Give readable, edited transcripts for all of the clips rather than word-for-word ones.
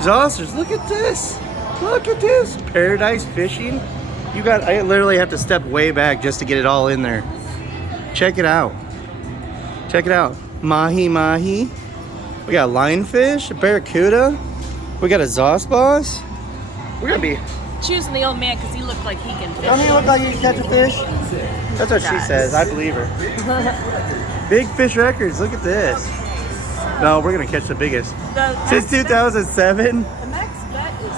Zossers, look at this. Look at this. Paradise fishing. I literally have to step way back just to get it all in there. Check it out. Check it out. Mahi mahi. We got lionfish, a barracuda. We got a Zoss boss. We're gonna be choosing the old man because he looked like he can fish. Don't he look like he can catch a fish? That's what she says. I believe her. Big Fish Records. Look at this. No, we're gonna catch the biggest. Since 2007. The max bet is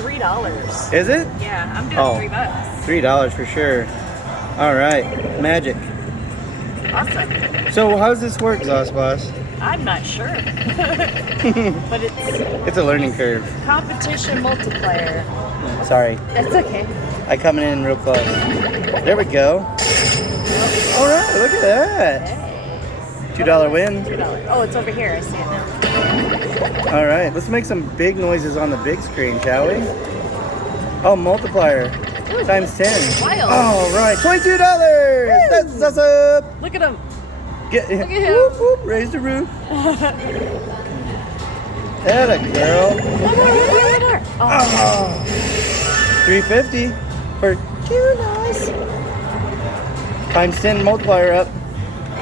$3. Is it? Yeah, I'm doing $3. $3 for sure. All right, magic. Awesome. So how does this work, Zoss Boss? I'm not sure. But it's a learning curve. Competition multiplier. Sorry. That's okay. I coming in real close. There we go. All right, look at that. Hey. $2 win. $2. Oh, it's over here. I see it now. All right, let's make some big noises on the big screen, shall we? Oh, multiplier. Ooh, times 10. Wild. All right, $22. That's up. Look at him. Look at him. Whoop, whoop, raise the roof. Atta girl. One more. Oh. $3.50 for $2. Times 10 multiplier up.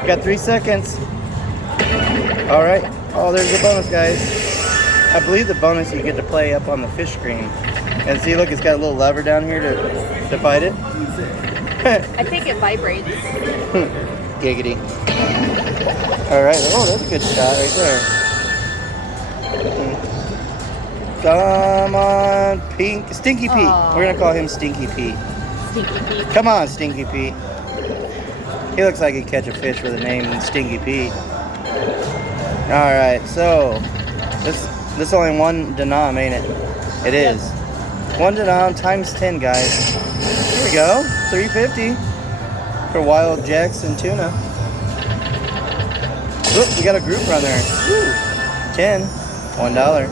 Got 3 seconds. All right. Oh, there's the bonus, guys. I believe the bonus you get to play up on the fish screen. And see, look, it's got a little lever down here to fight it. I think it vibrates. Giggity. All right. Oh, that's a good shot right there. Come on, Pink. Stinky Pete. Aww. We're going to call him Stinky Pete. Stinky Pete. Come on, Stinky Pete. He looks like he'd catch a fish with a name Stinky Pete. All right, so this only one denom, ain't it? It is. One denom times 10, guys. Here we go. $3.50 for wild Jackson tuna. Look, we got a group run there. Woo. 10, $1.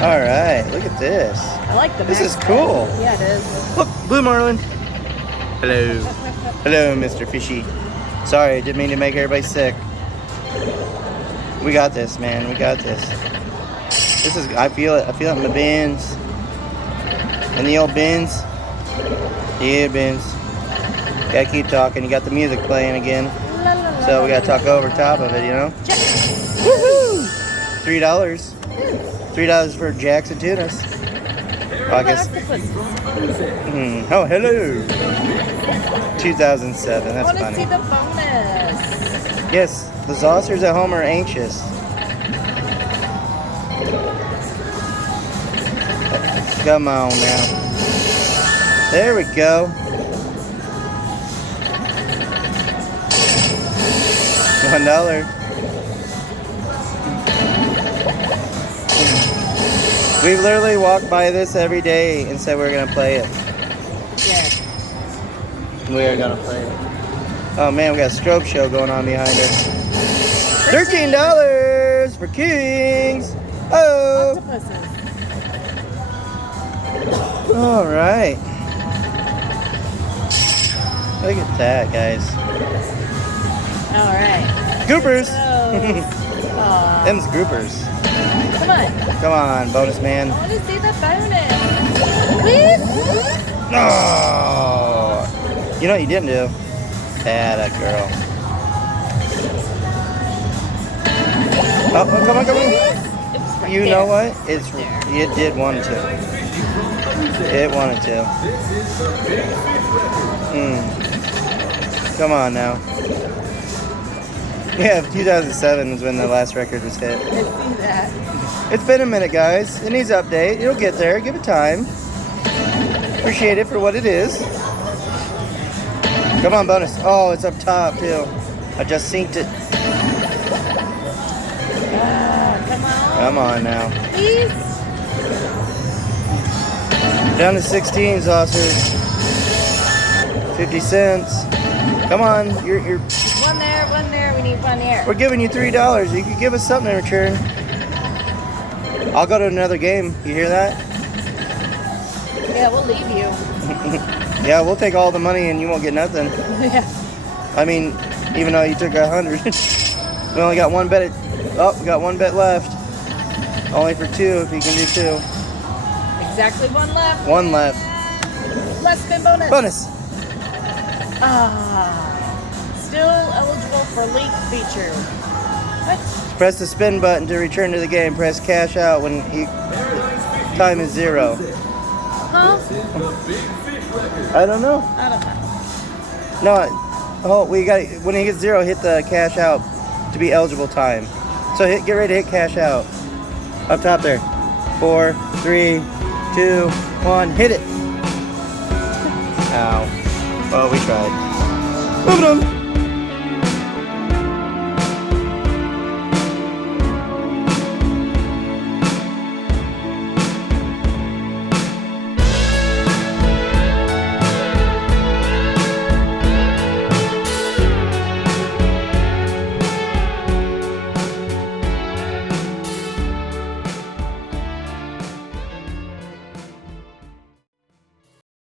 All right, look at this. I like the This max is cool. bet. Yeah, it is. Look, Blue Marlin. Hello. Hello, Mr. Fishy. Sorry, didn't mean to make everybody sick. We got this, man. We got this. This is, I feel it. I feel it in the bins. In the old bins. Yeah, bins. Gotta keep talking. You got the music playing again. So we gotta talk over top of it, you know? Woohoo! $3. $3 for Jackson tunas. Well, I guess. Oh, hello. 2007. That's funny. I want to see the bonus. Yes, the Zossers at home are anxious. Come on now. There we go. $1. We literally walk by this every day and said we're gonna play it. Yeah. We are gonna play it. Oh man, we got a strobe show going on behind us. $13 for Kings. Oh. Octopuses. All right. Look at that, guys. All right. Groupers. Aw. Them's groupers. Come on. Come on, bonus man. I want to see the bonus. Please. Oh. You know what you didn't do? Atta girl. Oh, come on, come on. Right You there. know what? It did want to. It wanted to. Come on now. Yeah, 2007 was when the last record was hit. I see that. It's been a minute, guys. It needs an update. It'll get there. Give it time. Appreciate it for what it is. Come on, bonus. Oh, it's up top, too. I just synced it. Come on. Come on now. Please. Down to 16, Zossers. 50 cents. Come on. You're One there. We need one here. We're giving you $3. You could give us something in return. I'll go to another game. You hear that? Yeah, we'll leave you. Yeah, we'll take all the money and you won't get nothing. Yeah. I mean, even though you took 100. We only got one bet. We got one bet left. Only for 2 if you can do 2. Exactly 1 left. 1 left. Last spin bonus. Bonus. Still eligible for leak feature. What? Press the spin button to return to the game. Press cash out when time is 0. Huh? I don't know. I don't know. No. Oh, we got when he gets 0, hit the cash out to be eligible time. So get ready to hit cash out. Up top there. 4, 3, 2, 1. Hit it. Ow. Oh, we tried. Moving on.